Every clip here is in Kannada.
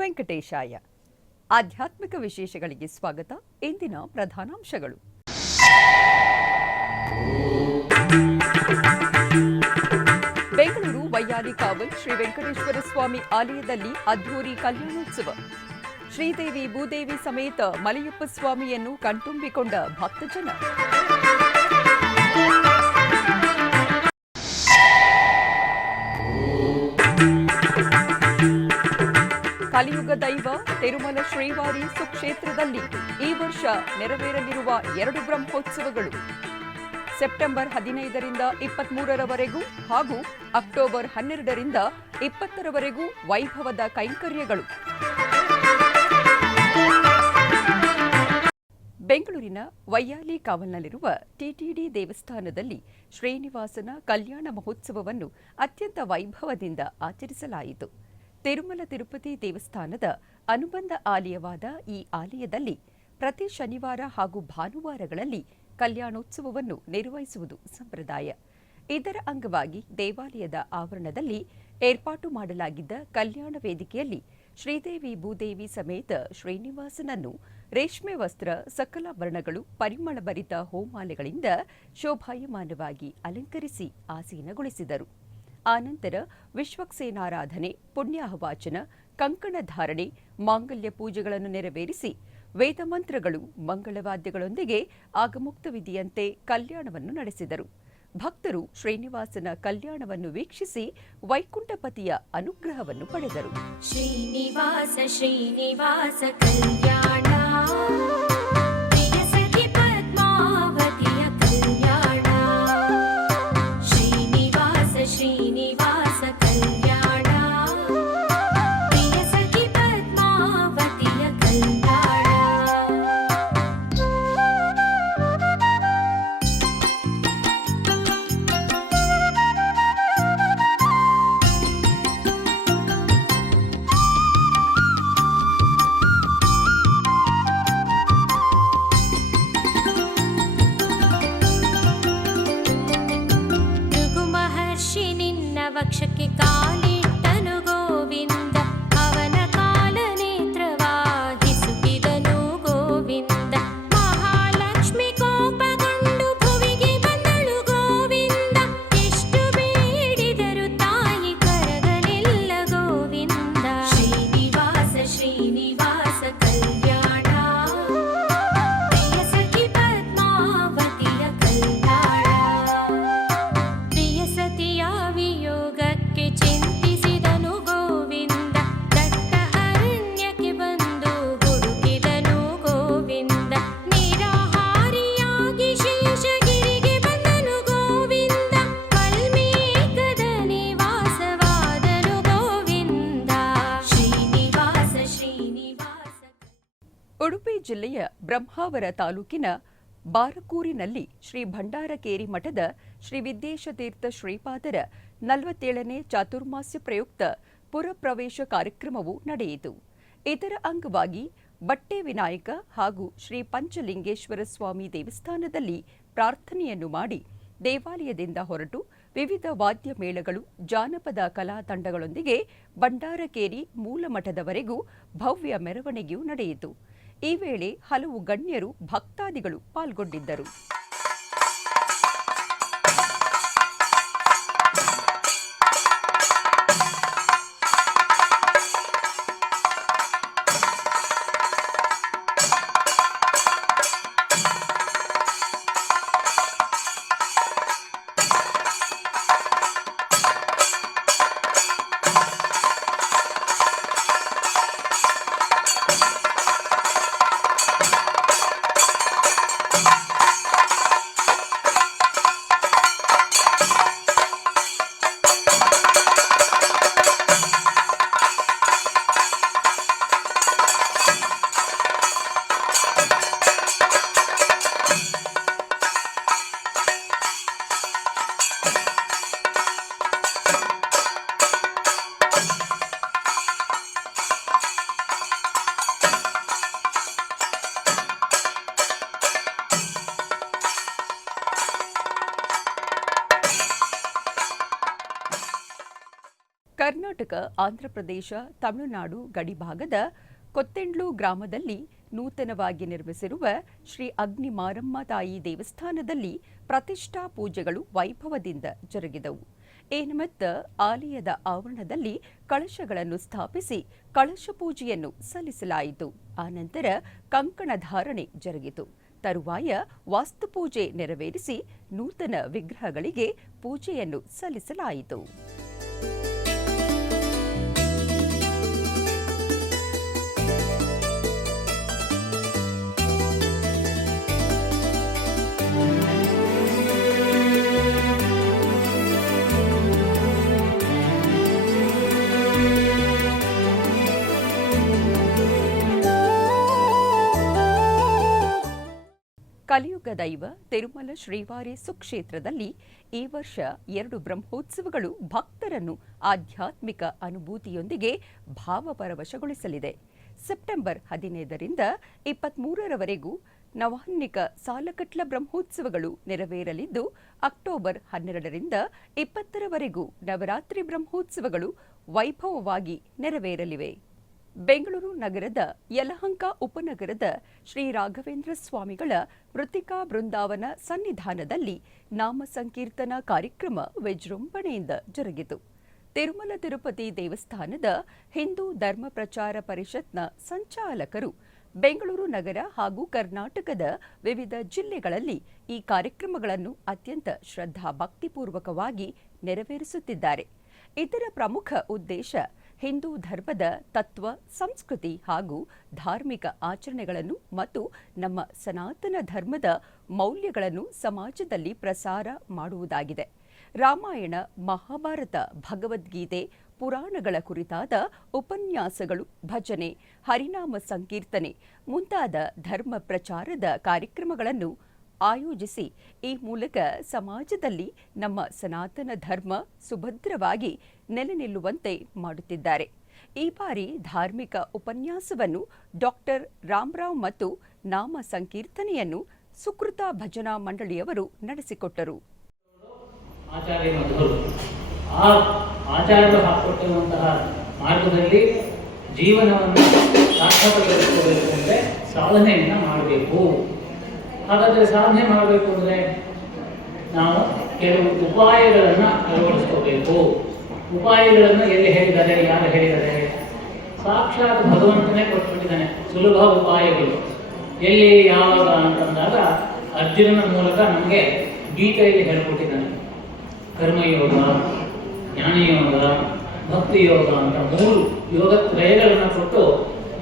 ವೆಂಕಟೇಶಾಯ. ಆಧ್ಯಾತ್ಮಿಕ ವಿಶೇಷಗಳಿಗೆ ಸ್ವಾಗತ. ಇಂದಿನ ಪ್ರಧಾನಾಂಶಗಳು. ಬೆಂಗಳೂರು ವೈಯಾಲಿ ಕಾವಲ್ ಶ್ರೀ ವೆಂಕಟೇಶ್ವರ ಸ್ವಾಮಿ ಆಲಯದಲ್ಲಿ ಅದ್ಧೂರಿ ಕಲ್ಯಾಣೋತ್ಸವ. ಶ್ರೀದೇವಿ ಭೂದೇವಿ ಸಮೇತ ಮಲಯಪ್ಪ ಸ್ವಾಮಿಯನ್ನು ಕಣ್ತುಂಬಿಕೊಂಡ ಭಕ್ತಜನ. ಕಲಿಯುಗ ದೈವ ತಿರುಮಲ ಶ್ರೀವಾರಿ ಸುಕ್ಷೇತ್ರದಲ್ಲಿ ಈ ವರ್ಷ ನೆರವೇರಲಿರುವ 2 ಬ್ರಹ್ಮೋತ್ಸವಗಳು ಸೆಪ್ಟೆಂಬರ್ 15ರಿಂದ 23ರವರೆಗೂ ಹಾಗೂ ಅಕ್ಟೋಬರ್ 12ರಿಂದ 20ರವರೆಗೂ ವೈಭವದ ಕೈಂಕರ್ಯಗಳು. ಬೆಂಗಳೂರಿನ ವೈಯಾಲಿ ಕಾವಲ್ನಲ್ಲಿರುವ ಟಿಟಿಡಿ ದೇವಸ್ಥಾನದಲ್ಲಿ ಶ್ರೀನಿವಾಸನ ಕಲ್ಯಾಣ ಮಹೋತ್ಸವವನ್ನು ಅತ್ಯಂತ ವೈಭವದಿಂದ ಆಚರಿಸಲಾಯಿತು. ತಿರುಮಲ ತಿರುಪತಿ ದೇವಸ್ಥಾನದ ಅನುಬಂಧ ಆಲಯವಾದ ಈ ಆಲಯದಲ್ಲಿ ಪ್ರತಿ ಶನಿವಾರ ಹಾಗೂ ಭಾನುವಾರಗಳಲ್ಲಿ ಕಲ್ಯಾಣೋತ್ಸವವನ್ನು ನಿರ್ವಹಿಸುವುದು ಸಂಪ್ರದಾಯ. ಇದರ ಅಂಗವಾಗಿ ದೇವಾಲಯದ ಆವರಣದಲ್ಲಿ ಏರ್ಪಾಟು ಮಾಡಲಾಗಿದ್ದ ಕಲ್ಯಾಣ ವೇದಿಕೆಯಲ್ಲಿ ಶ್ರೀದೇವಿ ಭೂದೇವಿ ಸಮೇತ ಶ್ರೀನಿವಾಸನನ್ನು ರೇಷ್ಮೆ ವಸ್ತ್ರ, ಸಕಲ ವರ್ಣಗಳು, ಪರಿಮಳಭರಿತ ಹೋಮಾಲೆಗಳಿಂದ ಶೋಭಾಯಮಾನವಾಗಿ ಅಲಂಕರಿಸಿ ಆಸೀನಗೊಳಿಸಿದರು. ಆನಂತರ ವಿಶ್ವಕ್ಸೇನಾರಾಧನೆ, ಪುಣ್ಯಾಹವಾಚನ, ಕಂಕಣ ಧಾರಣೆ, ಮಾಂಗಲ್ಯ ಪೂಜೆಗಳನ್ನು ನೆರವೇರಿಸಿ ವೇದಮಂತ್ರಗಳು, ಮಂಗಳವಾದ್ಯಗಳೊಂದಿಗೆ ಆಗಮುಕ್ತ ವಿಧಿಯಂತೆ ಕಲ್ಯಾಣವನ್ನು ನಡೆಸಿದರು. ಭಕ್ತರು ಶ್ರೀನಿವಾಸನ ಕಲ್ಯಾಣವನ್ನು ವೀಕ್ಷಿಸಿ ವೈಕುಂಠಪತಿಯ ಅನುಗ್ರಹವನ್ನು ಪಡೆದರು. ಶ್ರೀನಿವಾಸ ಶ್ರೀನಿವಾಸ ಕಲ್ಯಾಣ ವಕ್ಷಕ್ಕೆ ಕಾಲಿಟ್ಟನು ಗೋವಿಂದ, ಅವನ ಕಾಲ ನೇತ್ರವಾಹಿಸುತ್ತಿದನು ಗೋವಿಂದ. ಮಹಾಲಕ್ಷ್ಮಿ ಕೋಪಗೊಂಡು ಭುವಿಗೆ ಬಂದಳು ಗೋವಿಂದ, ಎಷ್ಟು ಬೇಡಿದರು ತಾಯಿ ಕರಗಲಿಲ್ಲ ಗೋವಿಂದ. ಶ್ರೀನಿವಾಸ ಶ್ರೀನಿವಾಸ ಕಲ್ಯಾಣ ಪ್ರಿಯ ಸಖಿ ಪದ್ಮಾವತಿಯ ಕಲ್ಯಾಣ. ಪ್ರಿಯ ಸತಿಯ ಯೋಗಕ್ಕೆ ಚಿಂತಿಸಿದನು ಗೋವಿಂದ, ದಟ್ಟ ಅರಣ್ಯಕ್ಕೆ ಬಂದು ಹುಡುಕಿದನು ಗೋವಿಂದ. ನಿರಾಹಾರಿಯಾಗಿ ಶೇಷಗಿರಿಗೆ ಬಂದನು ಗೋವಿಂದ, ವಾಲ್ಮೀಕದ ನಿವಾಸವಾದನು ಗೋವಿಂದ. ಶ್ರೀನಿವಾಸ ಶ್ರೀನಿವಾಸ. ಉಡುಪಿ ಜಿಲ್ಲೆಯ ಬ್ರಹ್ಮಾವರ ತಾಲೂಕಿನ ಬಾರಕೂರಿನಲ್ಲಿ ಶ್ರೀ ಭಂಡಾರಕೇರಿ ಮಠದ ಶ್ರೀ ವಿದ್ಯೇಶತೀರ್ಥ ಶ್ರೀಪಾದರ 47ನೇ ಚಾತುರ್ಮಾಸ್ಯ ಪ್ರಯುಕ್ತ ಪುರಪ್ರವೇಶ ಕಾರ್ಯಕ್ರಮವು ನಡೆಯಿತು. ಇದರ ಅಂಗವಾಗಿ ಬಟ್ಟೆ ವಿನಾಯಕ ಹಾಗೂ ಶ್ರೀ ಪಂಚಲಿಂಗೇಶ್ವರ ಸ್ವಾಮಿ ದೇವಸ್ಥಾನದಲ್ಲಿ ಪ್ರಾರ್ಥನೆಯನ್ನು ಮಾಡಿ ದೇವಾಲಯದಿಂದ ಹೊರಟು ವಿವಿಧ ವಾದ್ಯ ಮೇಳಗಳು, ಜಾನಪದ ಕಲಾ ತಂಡಗಳೊಂದಿಗೆ ಭಂಡಾರಕೇರಿ ಮೂಲಮಠದವರೆಗೂ ಭವ್ಯ ಮೆರವಣಿಗೆಯು ನಡೆಯಿತು. ಈ ವೇಳೆ ಹಲವು ಗಣ್ಯರು, ಭಕ್ತಾದಿಗಳು ಪಾಲ್ಗೊಂಡಿದ್ದರು. ಕರ್ನಾಟಕ, ಆಂಧ್ರಪ್ರದೇಶ, ತಮಿಳುನಾಡು ಗಡಿಭಾಗದ ಕೊತ್ತೆಂಡ್ಲು ಗ್ರಾಮದಲ್ಲಿ ನೂತನವಾಗಿ ನಿರ್ಮಿಸಿರುವ ಶ್ರೀ ಅಗ್ನಿ ಮಾರಮ್ಮ ತಾಯಿ ದೇವಸ್ಥಾನದಲ್ಲಿ ಪ್ರತಿಷ್ಠಾ ಪೂಜೆಗಳು ವೈಭವದಿಂದ ಜರುಗಿದವು. ಈ ನಿಮಿತ್ತ ಆಲಯದ ಆವರಣದಲ್ಲಿ ಕಳಶಗಳನ್ನು ಸ್ಥಾಪಿಸಿ ಕಳಶ ಪೂಜೆಯನ್ನು ಸಲ್ಲಿಸಲಾಯಿತು. ಆನಂತರ ಕಂಕಣ ಧಾರಣೆ ಜರುಗಿತು. ತರುವಾಯ ವಾಸ್ತುಪೂಜೆ ನೆರವೇರಿಸಿ ನೂತನ ವಿಗ್ರಹಗಳಿಗೆ ಪೂಜೆಯನ್ನು ಸಲ್ಲಿಸಲಾಯಿತು. ಕಲಿಯುಗ ದೈವ ತಿರುಮಲ ಶ್ರೀವಾರಿ ಸುಕ್ಷೇತ್ರದಲ್ಲಿ ಈ ವರ್ಷ 2 ಬ್ರಹ್ಮೋತ್ಸವಗಳು ಭಕ್ತರನ್ನು ಆಧ್ಯಾತ್ಮಿಕ ಅನುಭೂತಿಯೊಂದಿಗೆ ಭಾವಪರವಶಗೊಳಿಸಲಿದೆ. ಸೆಪ್ಟೆಂಬರ್ 15ರಿಂದ 23ರವರೆಗೂ ನವಾಹ್ನಿಕ ಸಾಲಕಟ್ಲ ಬ್ರಹ್ಮೋತ್ಸವಗಳು ನೆರವೇರಲಿದ್ದು, ಅಕ್ಟೋಬರ್ 12ರಿಂದ 20ರವರೆಗೂ ನವರಾತ್ರಿ ಬ್ರಹ್ಮೋತ್ಸವಗಳು ವೈಭವವಾಗಿ ನೆರವೇರಲಿವೆ. ಬೆಂಗಳೂರು ನಗರದ ಯಲಹಂಕ ಉಪನಗರದ ಶ್ರೀ ರಾಘವೇಂದ್ರ ಸ್ವಾಮಿಗಳ ಮೃತ್ತಿಕಾ ಬೃಂದಾವನ ಸನ್ನಿಧಾನದಲ್ಲಿ ನಾಮ ಸಂಕೀರ್ತನಾ ಕಾರ್ಯಕ್ರಮ ವಿಜೃಂಭಣೆಯಿಂದ ಜರುಗಿತು. ತಿರುಮಲ ತಿರುಪತಿ ದೇವಸ್ಥಾನದ ಹಿಂದೂ ಧರ್ಮ ಪ್ರಚಾರ ಪರಿಷತ್ನ ಸಂಚಾಲಕರು ಬೆಂಗಳೂರು ನಗರ ಹಾಗೂ ಕರ್ನಾಟಕದ ವಿವಿಧ ಜಿಲ್ಲೆಗಳಲ್ಲಿ ಈ ಕಾರ್ಯಕ್ರಮಗಳನ್ನು ಅತ್ಯಂತ ಶ್ರದ್ಧಾ ಭಕ್ತಿಪೂರ್ವಕವಾಗಿ ನೆರವೇರಿಸುತ್ತಿದ್ದಾರೆ. ಇದರ ಪ್ರಮುಖ ಉದ್ದೇಶ ಹಿಂದೂ ಧರ್ಮದ ತತ್ವ, ಸಂಸ್ಕೃತಿ ಹಾಗೂ ಧಾರ್ಮಿಕ ಆಚರಣೆಗಳನ್ನು ಮತ್ತು ನಮ್ಮ ಸನಾತನ ಧರ್ಮದ ಮೌಲ್ಯಗಳನ್ನು ಸಮಾಜದಲ್ಲಿ ಪ್ರಸಾರ ಮಾಡುವುದಾಗಿದೆ. ರಾಮಾಯಣ, ಮಹಾಭಾರತ, ಭಗವದ್ಗೀತೆ, ಪುರಾಣಗಳ ಕುರಿತಾದ ಉಪನ್ಯಾಸಗಳು, ಭಜನೆ, ಹರಿನಾಮ ಸಂಕೀರ್ತನೆ ಮುಂತಾದ ಧರ್ಮ ಪ್ರಚಾರದ ಕಾರ್ಯಕ್ರಮಗಳನ್ನು ಆಯೋಜಿಸಿ ಈ ಮೂಲಕ ಸಮಾಜದಲ್ಲಿ ನಮ್ಮ ಸನಾತನ ಧರ್ಮ ಸುಭದ್ರವಾಗಿ ನೆಲೆ ನಿಲ್ಲುವಂತೆ ಮಾಡುತ್ತಿದ್ದಾರೆ. ಈ ಬಾರಿ ಧಾರ್ಮಿಕ ಉಪನ್ಯಾಸವನ್ನು ಡಾಕ್ಟರ್ ರಾಮರಾವ್ ಮತ್ತು ನಾಮ ಸಂಕೀರ್ತನೆಯನ್ನು ಸುಕೃತ ಭಜನಾ ಮಂಡಳಿಯವರು ನಡೆಸಿಕೊಟ್ಟರು. ಆಚಾರ್ಯರು ಹಾಕಿಕೊಟ್ಟಿರುವಂತಹ ಮಾರ್ಗದಲ್ಲಿ ಜೀವನವನ್ನು ಸಾರ್ಥಕಗೊಳಿಸಬೇಕು ಅಂದರೆ ಸಾಧನೆಯನ್ನು ಮಾಡಬೇಕು. ಹಾಗಾದರೆ ಸಾಧನೆ ಮಾಡಬೇಕು ಅಂದರೆ ನಾವು ಕೆಲವು ಉಪಾಯಗಳನ್ನು ಅಳವಡಿಸ್ಕೋಬೇಕು. ಉಪಾಯಗಳನ್ನು ಎಲ್ಲಿ ಹೇಳಿದ್ದಾರೆ, ಯಾರು ಹೇಳಿದ್ದಾರೆ? ಸಾಕ್ಷಾತ್ ಭಗವಂತನೇ ಕೊಟ್ಬಿಟ್ಟಿದ್ದಾನೆ ಸುಲಭ ಉಪಾಯಗಳು. ಎಲ್ಲಿ, ಯಾವಾಗ ಅಂತಂದಾಗ ಅರ್ಜುನನ ಮೂಲಕ ನಮಗೆ ಗೀತೆಯಲ್ಲಿ ಹೇಳಿಕೊಟ್ಟಿದ್ದಾನೆ. ಕರ್ಮಯೋಗ, ಜ್ಞಾನಯೋಗ, ಭಕ್ತಿ ಯೋಗ ಅಂತ 3 ಯೋಗತ್ರಯಗಳನ್ನು ಕೊಟ್ಟು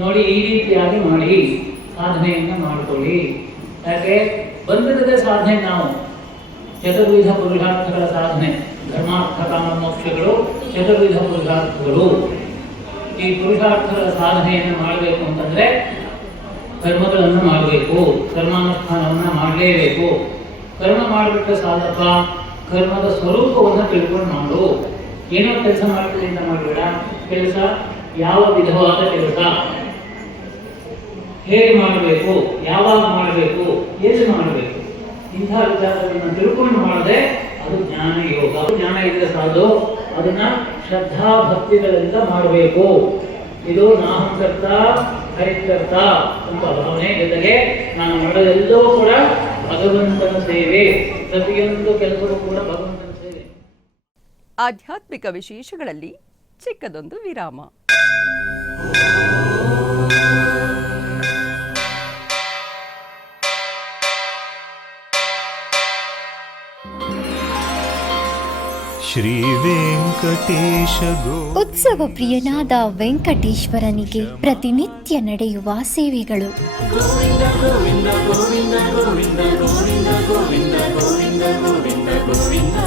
ನೋಡಿ ಈ ರೀತಿಯಾಗಿ ಮಾಡಿ ಸಾಧನೆಯನ್ನು ಮಾಡಿಕೊಳ್ಳಿ. ಯಾಕೆ ಬಂದಿರದೆ ಸಾಧನೆ ನಾವು ಚತುರ್ವಿಧ ಪುರುಷಾರ್ಥಗಳ ಸಾಧನೆ, ಧರ್ಮಾರ್ಥ ಕಾಮ ಮೋಕ್ಷಗಳು ಚತುರ್ವಿಧ ಪುರುಷಾರ್ಥಗಳು. ಈ ಪುರುಷಾರ್ಥಗಳ ಸಾಧನೆಯನ್ನು ಮಾಡಬೇಕು ಅಂತಂದರೆ ಕರ್ಮಗಳನ್ನು ಮಾಡಬೇಕು, ಕರ್ಮಾನುಷ್ಠಾನವನ್ನು ಮಾಡಲೇಬೇಕು. ಕರ್ಮ ಮಾಡಿಬಿಟ್ರೆ ಸಾಧಕ ಕರ್ಮದ ಸ್ವರೂಪವನ್ನು ತಿಳ್ಕೊಂಡು ಮಾಡು. ಏನೋ ಕೆಲಸ ಮಾಡ್ತಿದ್ದ ಮಾಡಬೇಡ. ಕೆಲಸ ಯಾವ ವಿಧವಾದ ಕೆಲಸ, ಹೇಗೆ ಮಾಡಬೇಕು, ಯಾವಾಗ ಮಾಡಬೇಕು, ಎಲ್ಲಿ ಮಾಡಬೇಕು, ಇಂಥ ವಿಚಾರಗಳನ್ನು ತಿಳ್ಕೊಂಡು ಮಾಡದೆ ಅದು ಜ್ಞಾನ ಯೋಗ. ಜ್ಞಾನ ಇದ್ರೆ ಸಾಧು, ಅದನ್ನ ಶ್ರದ್ಧಾ ಭಕ್ತಿಗಳಿಂದ ಮಾಡಬೇಕು. ಇದು ನಾಹಂಕರ್ತ ಹರಿಕರ್ತ ಎಂಬ ಭಾವನೆ ಜೊತೆಗೆ ನಾನು ಮಾಡೋದೆಲ್ಲವೂ ಕೂಡ ಭಗವಂತನ ಸೇವೆ. ಪ್ರತಿಯೊಂದು ಕೆಲಸವೂ ಕೂಡ ಭಗವಂತನ ಸೇವೆ. ಆಧ್ಯಾತ್ಮಿಕ ವಿಶೇಷಗಳಲ್ಲಿ ಚಿಕ್ಕದೊಂದು ವಿರಾಮ. ಶ್ರೀ ವೆಂಕಟೇಶ ಉತ್ಸವ ಪ್ರಿಯನಾದ ವೆಂಕಟೇಶ್ವರನಿಗೆ ಪ್ರತಿನಿತ್ಯ ನಡೆಯುವ ಸೇವೆಗಳು.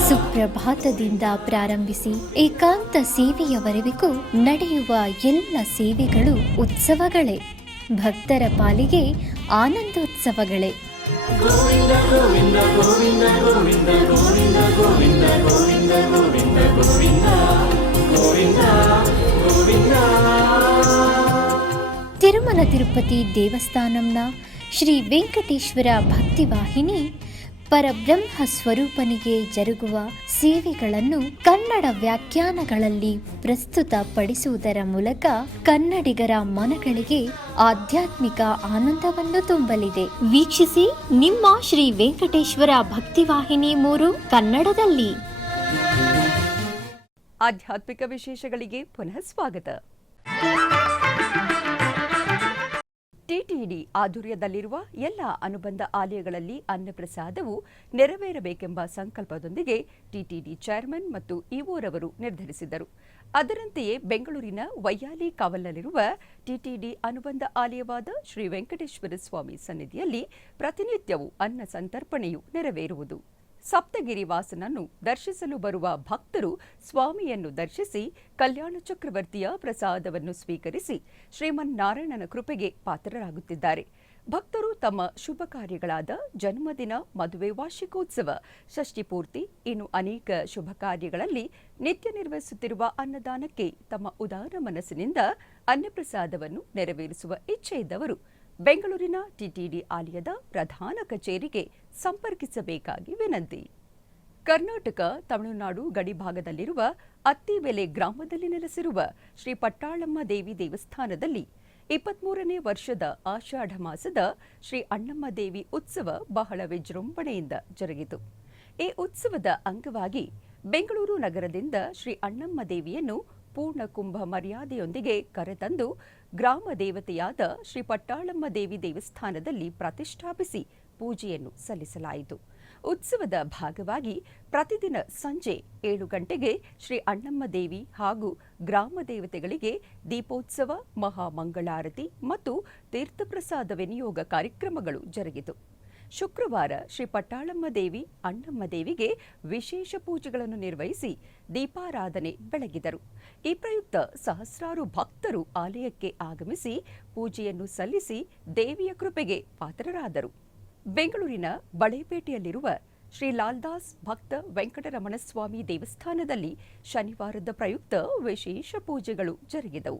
ಸುಪ್ರಭಾತದಿಂದ ಪ್ರಾರಂಭಿಸಿ ಏಕಾಂತ ಸೇವೆಯವರೆಗೂ ನಡೆಯುವ ಎಲ್ಲ ಸೇವೆಗಳು ಉತ್ಸವಗಳೇ. ಭಕ್ತರ ಪಾಲಿಗೆ ಆನಂದೋತ್ಸವಗಳೇ. ಗೋವಿಂದ ಗೋವಿಂದ ಗೋವಿಂದ ಗೋವಿಂದ ಗೋವಿಂದ ಗೋವಿಂದ ಗೋವಿಂದ ಗೋವಿಂದ ಗೋವಿಂದ ಗೋವಿಂದ ಗೋವಿಂದ. ತಿರುಮಲ ತಿರುಪತಿ ದೇವಸ್ಥಾನಂನ ಶ್ರೀ ವೆಂಕಟೇಶ್ವರ ಭಕ್ತಿವಾಹಿನಿ ಪರಬ್ರಹ್ಮ ಸ್ವರೂಪನಿಗೆ ಜರುಗುವ ಸೇವೆಗಳನ್ನು ಕನ್ನಡ ವ್ಯಾಖ್ಯಾನಗಳಲ್ಲಿ ಪ್ರಸ್ತುತಪಡಿಸುವುದರ ಮೂಲಕ ಕನ್ನಡಿಗರ ಮನಗಳಿಗೆ ಆಧ್ಯಾತ್ಮಿಕ ಆನಂದವನ್ನು ತುಂಬಲಿದೆ. ವೀಕ್ಷಿಸಿ ನಿಮ್ಮ ಶ್ರೀ ವೆಂಕಟೇಶ್ವರ ಭಕ್ತಿವಾಹಿನಿ 3 ಕನ್ನಡದಲ್ಲಿ. ಆಧ್ಯಾತ್ಮಿಕ ವಿಶೇಷಗಳಿಗೆ ಪುನಃ ಸ್ವಾಗತ. ಟಿಟಿಡಿ ಆಧ್ವರ್ಯದಲ್ಲಿರುವ ಎಲ್ಲ ಅನುಬಂಧ ಆಲಯಗಳಲ್ಲಿ ಅನ್ನಪ್ರಸಾದವು ನೆರವೇರಬೇಕೆಂಬ ಸಂಕಲ್ಪದೊಂದಿಗೆ ಟಿಟಿಡಿ ಚೇರ್ಮನ್ ಮತ್ತು ಇಒರವರು ನಿರ್ಧರಿಸಿದರು. ಅದರಂತೆಯೇ ಬೆಂಗಳೂರಿನ ವೈಯಾಲಿ ಕಾವಲ್ನಲ್ಲಿರುವ ಟಿಟಿಡಿ ಅನುಬಂಧ ಆಲಯವಾದ ಶ್ರೀ ವೆಂಕಟೇಶ್ವರ ಸ್ವಾಮಿ ಸನ್ನಿಧಿಯಲ್ಲಿ ಪ್ರತಿನಿತ್ಯವೂ ಅನ್ನ ಸಂತರ್ಪಣೆಯು ನೆರವೇರುವುದು. ಸಪ್ತಗಿರಿ ವಾಸನನ್ನು ದರ್ಶಿಸಲು ಬರುವ ಭಕ್ತರು ಸ್ವಾಮಿಯನ್ನು ದರ್ಶಿಸಿ ಕಲ್ಯಾಣ ಚಕ್ರವರ್ತಿಯ ಪ್ರಸಾದವನ್ನು ಸ್ವೀಕರಿಸಿ ಶ್ರೀಮನ್ನಾರಾಯಣನ ಕೃಪೆಗೆ ಪಾತ್ರರಾಗುತ್ತಿದ್ದಾರೆ. ಭಕ್ತರು ತಮ್ಮ ಶುಭ ಕಾರ್ಯಗಳಾದ ಜನ್ಮದಿನ, ಮದುವೆ, ವಾರ್ಷಿಕೋತ್ಸವ, ಷಷ್ಠಿಪೂರ್ತಿ ಇನ್ನು ಅನೇಕ ಶುಭ ಕಾರ್ಯಗಳಲ್ಲಿ ನಿತ್ಯ ನಿರ್ವಹಿಸುತ್ತಿರುವ ಅನ್ನದಾನಕ್ಕೆ ತಮ್ಮ ಉದಾರ ಮನಸ್ಸಿನಿಂದ ಅನ್ನಪ್ರಸಾದವನ್ನು ನೆರವೇರಿಸುವ ಇಚ್ಛೆ ಇದ್ದವರು ಬೆಂಗಳೂರಿನ ಟಿಟಿಡಿ ಆಲಯದ ಪ್ರಧಾನ ಕಚೇರಿಗೆ ಸಂಪರ್ಕಿಸಬೇಕಾಗಿ ವಿನಂತಿ. ಕರ್ನಾಟಕ ತಮಿಳುನಾಡು ಗಡಿಭಾಗದಲ್ಲಿರುವ ಅತ್ತಿಬೆಲೆ ಗ್ರಾಮದಲ್ಲಿ ನೆಲೆಸಿರುವ ಶ್ರೀ ಪಟ್ಟಾಳಮ್ಮ ದೇವಿ ದೇವಸ್ಥಾನದಲ್ಲಿ 23ನೇ ವರ್ಷದ ಆಷಾಢ ಮಾಸದ ಶ್ರೀ ಅಣ್ಣಮ್ಮ ದೇವಿ ಉತ್ಸವ ಬಹಳ ವಿಜೃಂಭಣೆಯಿಂದ ಜರುಗಿತು. ಈ ಉತ್ಸವದ ಅಂಗವಾಗಿ ಬೆಂಗಳೂರು ನಗರದಿಂದ ಶ್ರೀ ಅಣ್ಣಮ್ಮ ದೇವಿಯನ್ನು ಪೂರ್ಣ ಕುಂಭ ಮರ್ಯಾದೆಯೊಂದಿಗೆ ಕರೆತಂದು ಗ್ರಾಮ ದೇವತೆಯಾದ ಶ್ರೀ ಪಟ್ಟಾಳಮ್ಮ ದೇವಿ ದೇವಸ್ಥಾನದಲ್ಲಿ ಪ್ರತಿಷ್ಠಾಪಿಸಿ ಪೂಜೆಯನ್ನು ಸಲ್ಲಿಸಲಾಯಿತು. ಉತ್ಸವದ ಭಾಗವಾಗಿ ಪ್ರತಿದಿನ ಸಂಜೆ 7 ಗಂಟೆಗೆ ಶ್ರೀ ಅಣ್ಣಮ್ಮ ದೇವಿ ಹಾಗೂ ಗ್ರಾಮ ದೇವತೆಗಳಿಗೆ ದೀಪೋತ್ಸವ, ಮಹಾಮಂಗಳಾರತಿ ಮತ್ತು ತೀರ್ಥಪ್ರಸಾದ ವಿನಿಯೋಗ ಕಾರ್ಯಕ್ರಮಗಳು ಜರುಗಿತು. ಶುಕ್ರವಾರ ಶ್ರೀ ಪಟ್ಟಾಳಮ್ಮ ದೇವಿ, ಅಣ್ಣಮ್ಮ ದೇವಿಗೆ ವಿಶೇಷ ಪೂಜೆಗಳನ್ನು ನಿರ್ವಹಿಸಿ ದೀಪಾರಾಧನೆ ಬೆಳಗಿದರು. ಈ ಪ್ರಯುಕ್ತ ಸಹಸ್ರಾರು ಭಕ್ತರು ಆಲಯಕ್ಕೆ ಆಗಮಿಸಿ ಪೂಜೆಯನ್ನು ಸಲ್ಲಿಸಿ ದೇವಿಯ ಕೃಪೆಗೆ ಪಾತ್ರರಾದರು. ಬೆಂಗಳೂರಿನ ಬಳೆಪೇಟೆಯಲ್ಲಿರುವ ಶ್ರೀ ಲಾಲ್ದಾಸ್ ಭಕ್ತ ವೆಂಕಟರಮಣಸ್ವಾಮಿ ದೇವಸ್ಥಾನದಲ್ಲಿ ಶನಿವಾರದ ಪ್ರಯುಕ್ತ ವಿಶೇಷ ಪೂಜೆಗಳು ಜರುಗಿದವು.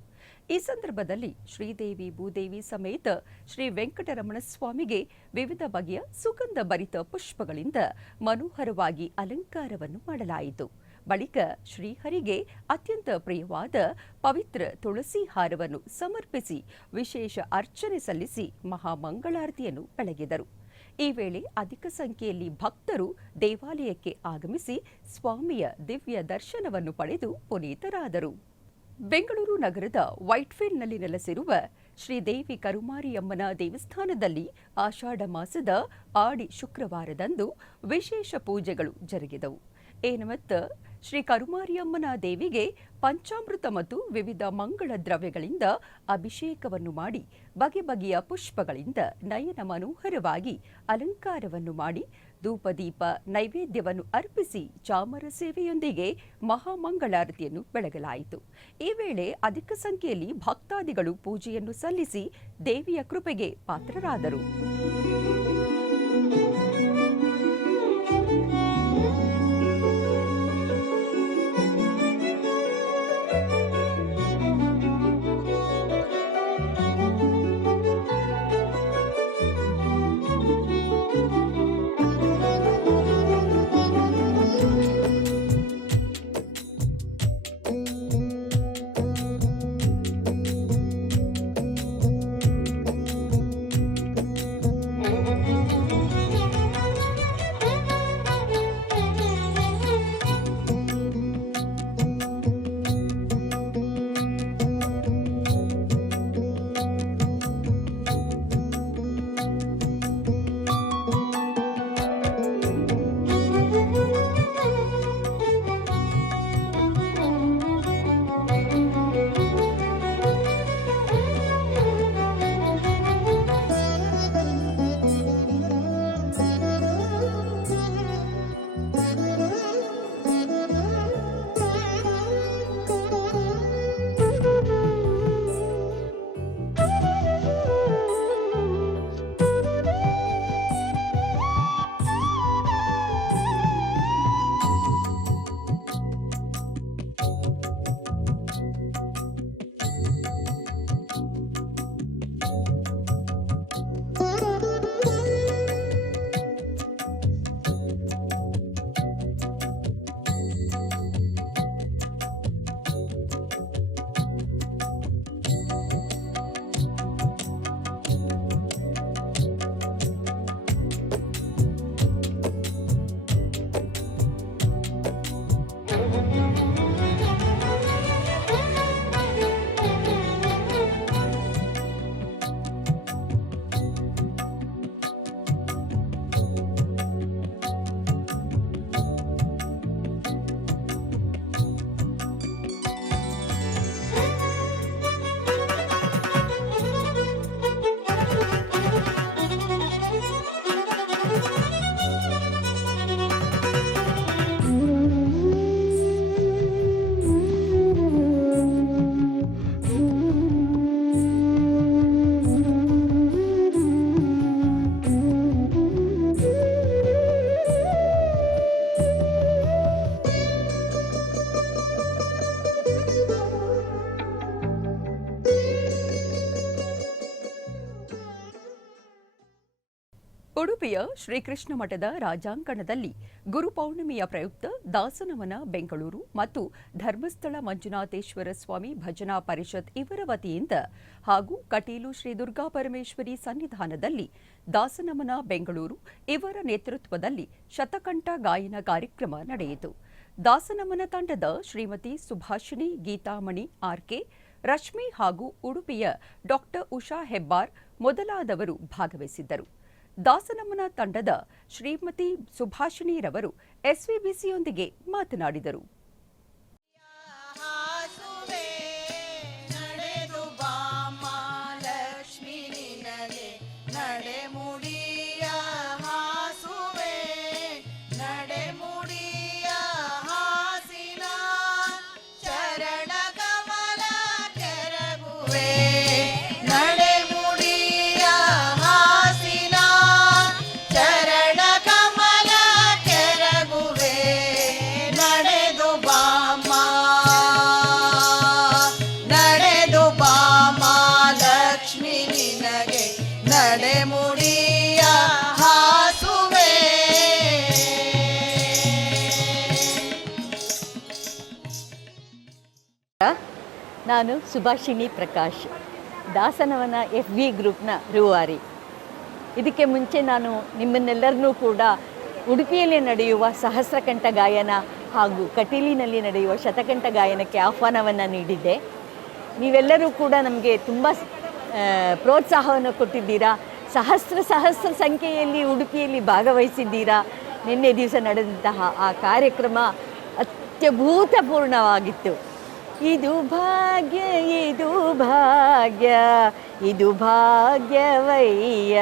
ಈ ಸಂದರ್ಭದಲ್ಲಿ ಶ್ರೀದೇವಿ ಭೂದೇವಿ ಸಮೇತ ಶ್ರೀ ವೆಂಕಟರಮಣಸ್ವಾಮಿಗೆ ವಿವಿಧ ಬಗೆಯ ಸುಗಂಧ ಭರಿತ ಪುಷ್ಪಗಳಿಂದ ಮನೋಹರವಾಗಿ ಅಲಂಕಾರವನ್ನು ಮಾಡಲಾಯಿತು. ಬಳಿಕ ಶ್ರೀಹರಿಗೆ ಅತ್ಯಂತ ಪ್ರಿಯವಾದ ಪವಿತ್ರ ತುಳಸಿ ಹಾರವನ್ನು ಸಮರ್ಪಿಸಿ ವಿಶೇಷ ಅರ್ಚನೆ ಸಲ್ಲಿಸಿ ಮಹಾಮಂಗಳಾರತಿಯನ್ನು ಬೆಳಗಿದರು. ಈ ವೇಳೆ ಅಧಿಕ ಸಂಖ್ಯೆಯಲ್ಲಿ ಭಕ್ತರು ದೇವಾಲಯಕ್ಕೆ ಆಗಮಿಸಿ ಸ್ವಾಮಿಯ ದಿವ್ಯ ದರ್ಶನವನ್ನು ಪಡೆದು ಪುನೀತರಾದರು. ಬೆಂಗಳೂರು ನಗರದ ವೈಟ್ಫೀಲ್ಡ್ನಲ್ಲಿ ನೆಲೆಸಿರುವ ಶ್ರೀದೇವಿ ಕರುಮಾರಿಯಮ್ಮನ ದೇವಸ್ಥಾನದಲ್ಲಿ ಆಷಾಢ ಮಾಸದ ಆಡಿ ಶುಕ್ರವಾರದಂದು ವಿಶೇಷ ಪೂಜೆಗಳು ಜರುಗಿದವು. ಈ ನಿಮಿತ್ತ ಶ್ರೀ ಕರುಮಾರಿಯಮ್ಮನ ದೇವಿಗೆ ಪಂಚಾಮೃತ ಮತ್ತು ವಿವಿಧ ಮಂಗಳ ದ್ರವ್ಯಗಳಿಂದ ಅಭಿಷೇಕವನ್ನು ಮಾಡಿ ಬಗೆ ಬಗೆಯ ಪುಷ್ಪಗಳಿಂದ ನಯನ ಮನೋಹರವಾಗಿ ಅಲಂಕಾರವನ್ನು ಮಾಡಿ ಧೂಪದೀಪ ನೈವೇದ್ಯವನ್ನು ಅರ್ಪಿಸಿ ಚಾಮರ ಸೇವೆಯೊಂದಿಗೆ ಮಹಾಮಂಗಳಾರತಿಯನ್ನು ಬೆಳಗಲಾಯಿತು. ಈ ವೇಳೆ ಅಧಿಕ ಸಂಖ್ಯೆಯಲ್ಲಿ ಭಕ್ತಾದಿಗಳು ಪೂಜೆಯನ್ನು ಸಲ್ಲಿಸಿ ದೇವಿಯ ಕೃಪೆಗೆ ಪಾತ್ರರಾದರು. ಉಡುಪಿಯ ಶ್ರೀಕೃಷ್ಣ ಮಠದ ರಾಜಾಂಗಣದಲ್ಲಿ ಗುರುಪೌರ್ಣಿಮೆಯ ಪ್ರಯುಕ್ತ ದಾಸನವನ ಬೆಂಗಳೂರು ಮತ್ತು ಧರ್ಮಸ್ಥಳ ಮಂಜುನಾಥೇಶ್ವರ ಸ್ವಾಮಿ ಭಜನಾ ಪರಿಷತ್ ಇವರ ವತಿಯಿಂದ ಹಾಗೂ ಕಟೀಲು ಶ್ರೀ ದುರ್ಗಾ ಪರಮೇಶ್ವರಿ ಸನ್ನಿಧಾನದಲ್ಲಿ ದಾಸನಮನ ಬೆಂಗಳೂರು ಇವರ ನೇತೃತ್ವದಲ್ಲಿ ಶತಕಂಠ ಗಾಯನ ಕಾರ್ಯಕ್ರಮ ನಡೆಯಿತು. ದಾಸನಮನ ತಂಡದ ಶ್ರೀಮತಿ ಸುಭಾಷಿಣಿ ಗೀತಾಮಣಿ ಆರ್ಕೆ, ರಶ್ಮಿ ಹಾಗೂ ಉಡುಪಿಯ ಡಾಕ್ಟರ್ ಉಷಾ ಹೆಬ್ಬಾರ್ ಮೊದಲಾದವರು ಭಾಗವಹಿಸಿದ್ದರು. ದಾಸನಮನ ತಂಡದ ಶ್ರೀಮತಿ ಸುಭಾಷಿಣಿರವರು ಎಸ್ವಿಬಿಸಿಯೊಂದಿಗೆ ಮಾತನಾಡಿದರು. ನಾನು ಸುಭಾಷಿಣಿ ಪ್ರಕಾಶ್, ದಾಸನವನ FB ಗ್ರೂಪ್ನ ರೂವಾರಿ. ಇದಕ್ಕೆ ಮುಂಚೆ ನಾನು ನಿಮ್ಮನ್ನೆಲ್ಲರನ್ನೂ ಕೂಡ ಉಡುಪಿಯಲ್ಲಿ ನಡೆಯುವ ಸಹಸ್ರಕಂಠ ಗಾಯನ ಹಾಗೂ ಕಟೀಲಿನಲ್ಲಿ ನಡೆಯುವ ಶತಕಂಠ ಗಾಯನಕ್ಕೆ ಆಹ್ವಾನವನ್ನು ನೀಡಿದ್ದೆ. ನೀವೆಲ್ಲರೂ ಕೂಡ ನಮಗೆ ತುಂಬ ಪ್ರೋತ್ಸಾಹವನ್ನು ಕೊಟ್ಟಿದ್ದೀರಾ. ಸಹಸ್ರ ಸಂಖ್ಯೆಯಲ್ಲಿ ಉಡುಪಿಯಲ್ಲಿ ಭಾಗವಹಿಸಿದ್ದೀರಾ. ನಿನ್ನೆ ದಿವಸ ನಡೆದಂತಹ ಆ ಕಾರ್ಯಕ್ರಮ ಅತ್ಯಭೂತಪೂರ್ಣವಾಗಿತ್ತು. ಇದು ಭಾಗ್ಯ ಇದು ಭಾಗ್ಯ ಇದು ಭಾಗ್ಯವಯ್ಯ,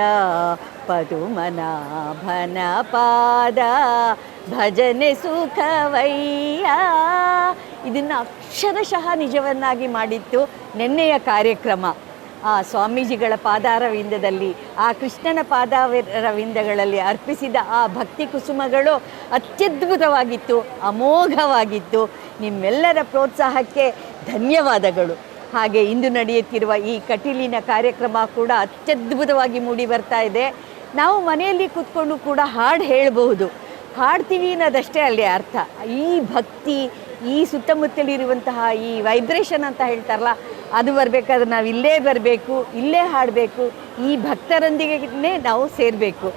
ಪದುಮನಾಭನ ಪಾದ ಭಜನೆ ಸುಖವಯ್ಯ. ಇದನ್ನು ಅಕ್ಷರಶಃ ನಿಜವನ್ನಾಗಿ ಮಾಡಿತ್ತು ನಿನ್ನೆಯ ಕಾರ್ಯಕ್ರಮ. ಆ ಸ್ವಾಮೀಜಿಗಳ ಪಾದಾರವಿಂದದಲ್ಲಿ, ಆ ಕೃಷ್ಣನ ಪಾದಾರವಿಂದಗಳಲ್ಲಿ ಅರ್ಪಿಸಿದ ಆ ಭಕ್ತಿ ಕುಸುಮಗಳು ಅತ್ಯದ್ಭುತವಾಗಿತ್ತು, ಅಮೋಘವಾಗಿತ್ತು. ನಿಮ್ಮೆಲ್ಲರ ಪ್ರೋತ್ಸಾಹಕ್ಕೆ ಧನ್ಯವಾದಗಳು. ಹಾಗೆ ಇಂದು ನಡೆಯುತ್ತಿರುವ ಈ ಕಟೀಲಿನ ಕಾರ್ಯಕ್ರಮ ಕೂಡ ಅತ್ಯದ್ಭುತವಾಗಿ ಮೂಡಿ ಬರ್ತಾ ಇದೆ. ನಾವು ಮನೆಯಲ್ಲಿ ಕೂತ್ಕೊಂಡು ಕೂಡ ಹಾಡು ಹೇಳಬಹುದು. ಹಾಡ್ತೀವಿ ಅನ್ನೋದಷ್ಟೇ ಅಲ್ಲಿ ಅರ್ಥ. ಈ ಭಕ್ತಿ, ಈ ಸುತ್ತಮುತ್ತಲಿರುವಂತಹ ಈ ವೈಬ್ರೇಷನ್ ಅಂತ ಹೇಳ್ತಾರಲ್ಲ, ಅದು ಬರಬೇಕಾದ್ರೆ ನಾವು ಇಲ್ಲೇ ಬರಬೇಕು, ಇಲ್ಲೇ ಹಾಡಬೇಕು, ಈ ಭಕ್ತರೊಂದಿಗೆ ನಾವು ಸೇರಬೇಕು.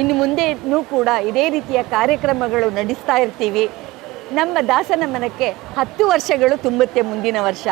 ಇನ್ನು ಮುಂದೆನೂ ಕೂಡ ಇದೇ ರೀತಿಯ ಕಾರ್ಯಕ್ರಮಗಳು ನಡೆಸ್ತಾ ಇರ್ತೀವಿ. ನಮ್ಮ ದಾಸನಮನಕ್ಕೆ 10 ವರ್ಷಗಳು ತುಂಬುತ್ತೆ ಮುಂದಿನ ವರ್ಷ.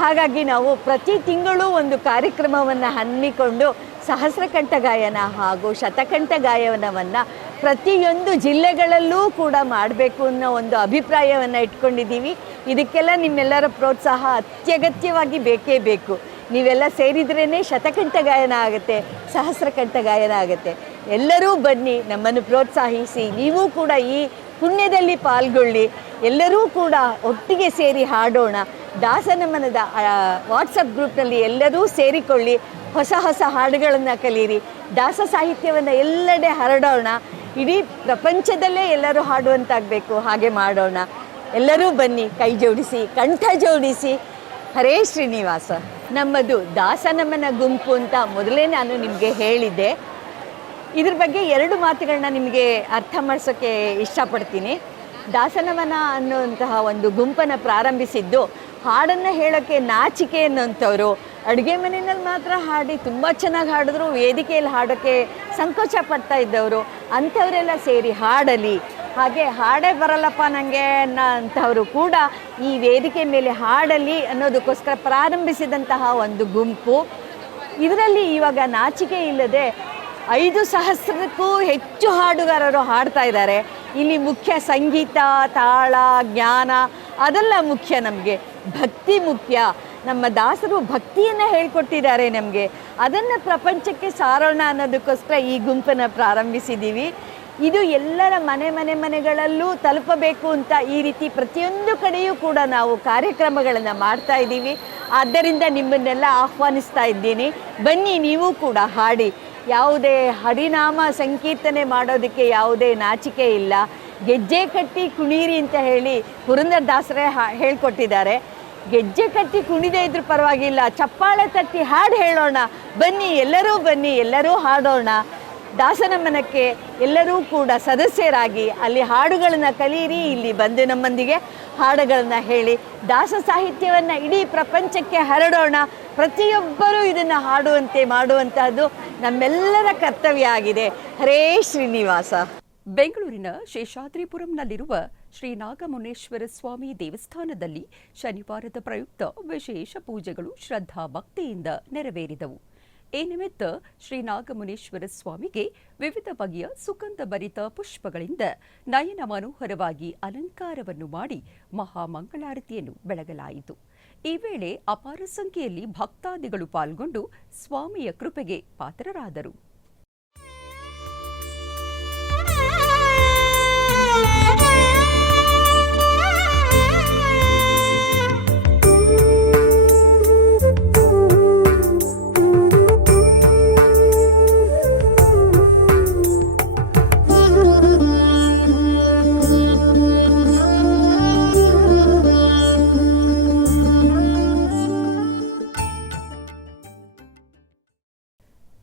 ಹಾಗಾಗಿ ನಾವು ಪ್ರತಿ ತಿಂಗಳು ಒಂದು ಕಾರ್ಯಕ್ರಮವನ್ನು ಹಮ್ಮಿಕೊಂಡು ಸಹಸ್ರಕಂಠ ಗಾಯನ ಹಾಗೂ ಶತಕಂಠ ಗಾಯನವನ್ನು ಪ್ರತಿಯೊಂದು ಜಿಲ್ಲೆಗಳಲ್ಲೂ ಕೂಡ ಮಾಡಬೇಕು ಅನ್ನೋ ಒಂದು ಅಭಿಪ್ರಾಯವನ್ನು ಇಟ್ಕೊಂಡಿದ್ದೀವಿ. ಇದಕ್ಕೆಲ್ಲ ನಿಮ್ಮೆಲ್ಲರ ಪ್ರೋತ್ಸಾಹ ಅತ್ಯಗತ್ಯವಾಗಿ ಬೇಕೇ ಬೇಕು. ನೀವೆಲ್ಲ ಸೇರಿದ್ರೇ ಶತಕಂಠ ಗಾಯನ ಆಗುತ್ತೆ, ಸಹಸ್ರಕಂಠ ಗಾಯನ ಆಗುತ್ತೆ. ಎಲ್ಲರೂ ಬನ್ನಿ, ನಮ್ಮನ್ನು ಪ್ರೋತ್ಸಾಹಿಸಿ. ನೀವು ಕೂಡ ಈ ಪುಣ್ಯದಲ್ಲಿ ಪಾಲ್ಗೊಳ್ಳಿ. ಎಲ್ಲರೂ ಕೂಡ ಒಟ್ಟಿಗೆ ಸೇರಿ ಹಾಡೋಣ. ದಾಸನಮನದ ವಾಟ್ಸಪ್ ಗ್ರೂಪ್ನಲ್ಲಿ ಎಲ್ಲರೂ ಸೇರಿಕೊಳ್ಳಿ. ಹೊಸ ಹೊಸ ಹಾಡುಗಳನ್ನು ಕಲೀರಿ. ದಾಸ ಸಾಹಿತ್ಯವನ್ನು ಎಲ್ಲೆಡೆ ಹರಡೋಣ. ಇಡೀ ಪ್ರಪಂಚದಲ್ಲೇ ಎಲ್ಲರೂ ಹಾಡುವಂತಾಗಬೇಕು. ಹಾಗೆ ಮಾಡೋಣ. ಎಲ್ಲರೂ ಬನ್ನಿ, ಕೈ ಜೋಡಿಸಿ, ಕಂಠ ಜೋಡಿಸಿ. ಹರೇ ಶ್ರೀನಿವಾಸ. ನಮ್ಮದು ದಾಸನಮನ ಗುಂಪು ಅಂತ ಮೊದಲೇ ನಾನು ನಿಮಗೆ ಹೇಳಿದ್ದೆ. ಇದ್ರ ಬಗ್ಗೆ 2 ಮಾತುಗಳನ್ನ ನಿಮಗೆ ಅರ್ಥ ಮಾಡಿಸೋಕ್ಕೆ ಇಷ್ಟಪಡ್ತೀನಿ. ದಾಸನಮನ ಅನ್ನುವಂತಹ ಒಂದು ಗುಂಪನ್ನು ಪ್ರಾರಂಭಿಸಿದ್ದು ಹಾಡನ್ನು ಹೇಳೋಕ್ಕೆ ನಾಚಿಕೆ ಅನ್ನೋಂಥವ್ರು, ಅಡುಗೆ ಮನೆಯಲ್ಲಿ ಮಾತ್ರ ಹಾಡಿ ತುಂಬ ಚೆನ್ನಾಗಿ ಹಾಡಿದ್ರು ವೇದಿಕೆಯಲ್ಲಿ ಹಾಡೋಕ್ಕೆ ಸಂಕೋಚ ಪಡ್ತಾ ಇದ್ದವರು, ಅಂಥವರೆಲ್ಲ ಸೇರಿ ಹಾಡಲಿ. ಹಾಗೆ ಹಾಡೇ ಬರಲ್ಲಪ್ಪ ನನಗೆ ಅನ್ನೋಂಥವರು ಕೂಡ ಈ ವೇದಿಕೆ ಮೇಲೆ ಹಾಡಲಿ ಅನ್ನೋದಕ್ಕೋಸ್ಕರ ಪ್ರಾರಂಭಿಸಿದಂತಹ ಒಂದು ಗುಂಪು. ಇದರಲ್ಲಿ ಇವಾಗ ನಾಚಿಕೆ ಇಲ್ಲದೆ 5,000ಕ್ಕೂ ಹೆಚ್ಚು ಹಾಡುಗಾರರು ಹಾಡ್ತಾ ಇದ್ದಾರೆ. ಇಲ್ಲಿ ಮುಖ್ಯ ಸಂಗೀತ, ತಾಳ, ಜ್ಞಾನ ಅದೆಲ್ಲ ಮುಖ್ಯ. ನಮಗೆ ಭಕ್ತಿ ಮುಖ್ಯ. ನಮ್ಮ ದಾಸರು ಭಕ್ತಿಯನ್ನು ಹೇಳ್ಕೊಟ್ಟಿದ್ದಾರೆ ನಮಗೆ. ಅದನ್ನು ಪ್ರಪಂಚಕ್ಕೆ ಸಾರೋಣ ಅನ್ನೋದಕ್ಕೋಸ್ಕರ ಈ ಗುಂಪನ್ನು ಪ್ರಾರಂಭಿಸಿದ್ದೀವಿ. ಇದು ಎಲ್ಲರ ಮನೆಗಳಲ್ಲೂ ತಲುಪಬೇಕು ಅಂತ ಈ ರೀತಿ ಪ್ರತಿಯೊಂದು ಕಡೆಯೂ ಕೂಡ ನಾವು ಕಾರ್ಯಕ್ರಮಗಳನ್ನು ಮಾಡ್ತಾ ಇದ್ದೀವಿ. ಆದ್ದರಿಂದ ನಿಮ್ಮನ್ನೆಲ್ಲ ಆಹ್ವಾನಿಸ್ತಾ ಇದ್ದೀನಿ. ಬನ್ನಿ, ನೀವು ಕೂಡ ಹಾಡಿ. ಯಾವುದೇ ಹರಿನಾಮ ಸಂಕೀರ್ತನೆ ಮಾಡೋದಕ್ಕೆ ಯಾವುದೇ ನಾಚಿಕೆ ಇಲ್ಲ. ಗೆಜ್ಜೆ ಕಟ್ಟಿ ಕುಣೀರಿ ಅಂತ ಹೇಳಿ ಪುರಂದರದಾಸರೇ ಹೇಳ್ಕೊಟ್ಟಿದ್ದಾರೆ. ಗೆಜ್ಜೆ ಕಟ್ಟಿ ಕುಣಿದೇ ಇದ್ರೂ ಪರವಾಗಿಲ್ಲ, ಚಪ್ಪಾಳೆ ತಟ್ಟಿ ಹಾಡು ಹೇಳೋಣ. ಬನ್ನಿ, ಎಲ್ಲರೂ ಬನ್ನಿ, ಎಲ್ಲರೂ ಹಾಡೋಣ. ದಾಸನಮನಕ್ಕೆ ಎಲ್ಲರೂ ಕೂಡ ಸದಸ್ಯರಾಗಿ ಅಲ್ಲಿ ಹಾಡುಗಳನ್ನು ಕಲಿಯಿರಿ, ಇಲ್ಲಿ ಬಂದು ನಮ್ಮೊಂದಿಗೆ ಹಾಡುಗಳನ್ನು ಹೇಳಿ ದಾಸ ಸಾಹಿತ್ಯವನ್ನು ಇಡೀ ಪ್ರಪಂಚಕ್ಕೆ ಹರಡೋಣ. ಪ್ರತಿಯೊಬ್ಬರೂ ಇದನ್ನು ಹಾಡುವಂತೆ ಮಾಡುವಂತಹದ್ದು ನಮ್ಮೆಲ್ಲರ ಕರ್ತವ್ಯ ಆಗಿದೆ. ಹರೇ ಶ್ರೀನಿವಾಸ. ಬೆಂಗಳೂರಿನ ಶೇಷಾದ್ರಿಪುರಂನಲ್ಲಿರುವ ಶ್ರೀ ನಾಗಮುನೇಶ್ವರ ಸ್ವಾಮಿ ದೇವಸ್ಥಾನದಲ್ಲಿ ಶನಿವಾರದ ಪ್ರಯುಕ್ತ ವಿಶೇಷ ಪೂಜೆಗಳು ಶ್ರದ್ಧಾ ಭಕ್ತಿಯಿಂದ ನೆರವೇರಿದವು. ಈ ನಿಮಿತ್ತ ಶ್ರೀ ನಾಗಮುನೇಶ್ವರ ಸ್ವಾಮಿಗೆ ವಿವಿಧ ಬಗೆಯ ಸುಗಂಧ ಭರಿತ ಪುಷ್ಪಗಳಿಂದ ನಯನ ಮನೋಹರವಾಗಿ ಅಲಂಕಾರವನ್ನು ಮಾಡಿ ಮಹಾಮಂಗಳಾರತಿಯನ್ನು ಬೆಳಗಲಾಯಿತು. ಈ ವೇಳೆ ಅಪಾರ ಸಂಖ್ಯೆಯಲ್ಲಿ ಭಕ್ತಾದಿಗಳು ಪಾಲ್ಗೊಂಡು ಸ್ವಾಮಿಯ ಕೃಪೆಗೆ ಪಾತ್ರರಾದರು.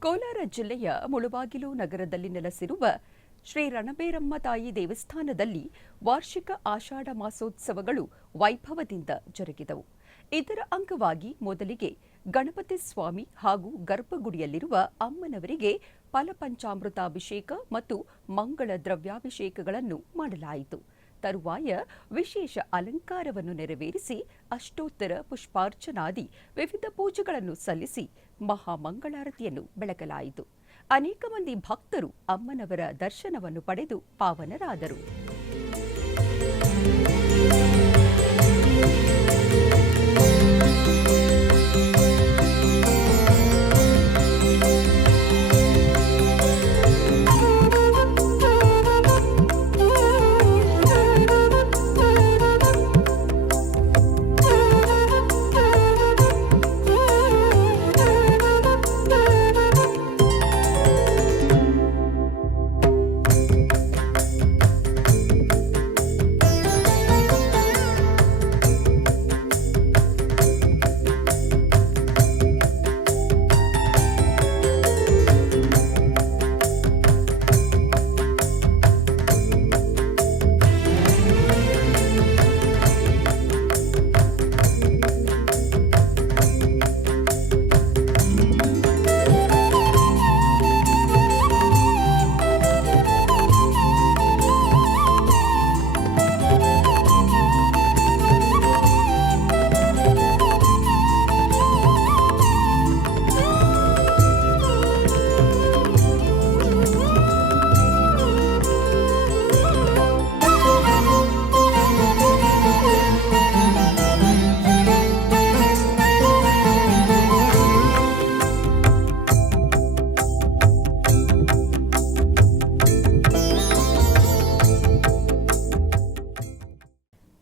ಕೋಲಾರ ಜಿಲ್ಲೆಯ ಮುಳುಬಾಗಿಲು ನಗರದಲ್ಲಿ ನೆಲೆಸಿರುವ ಶ್ರೀ ರಣಬೇರಮ್ಮ ತಾಯಿ ದೇವಸ್ಥಾನದಲ್ಲಿ ವಾರ್ಷಿಕ ಆಷಾಢ ಮಾಸೋತ್ಸವಗಳು ವೈಭವದಿಂದ ಜರುಗಿದವು. ಇದರ ಅಂಗವಾಗಿ ಮೊದಲಿಗೆ ಗಣಪತಿ ಸ್ವಾಮಿ ಹಾಗೂ ಗರ್ಭಗುಡಿಯಲ್ಲಿರುವ ಅಮ್ಮನವರಿಗೆ ಫಲಪಂಚಾಮೃತಾಭಿಷೇಕ ಮತ್ತು ಮಂಗಳ ದ್ರವ್ಯಾಭಿಷೇಕಗಳನ್ನು ಮಾಡಲಾಯಿತು. ತರುವಾಯ ವಿಶೇಷ ಅಲಂಕಾರವನ್ನು ನೆರವೇರಿಸಿ ಅಷ್ಟೋತ್ತರ ಪುಷ್ಪಾರ್ಚನಾದಿ ವಿವಿಧ ಪೂಜೆಗಳನ್ನು ಸಲ್ಲಿಸಿ ಮಹಾಮಂಗಳಾರತಿಯನ್ನು ಬೆಳಗಲಾಯಿತು. ಅನೇಕ ಮಂದಿ ಭಕ್ತರು ಅಮ್ಮನವರ ದರ್ಶನವನ್ನು ಪಡೆದು ಪಾವನರಾದರು.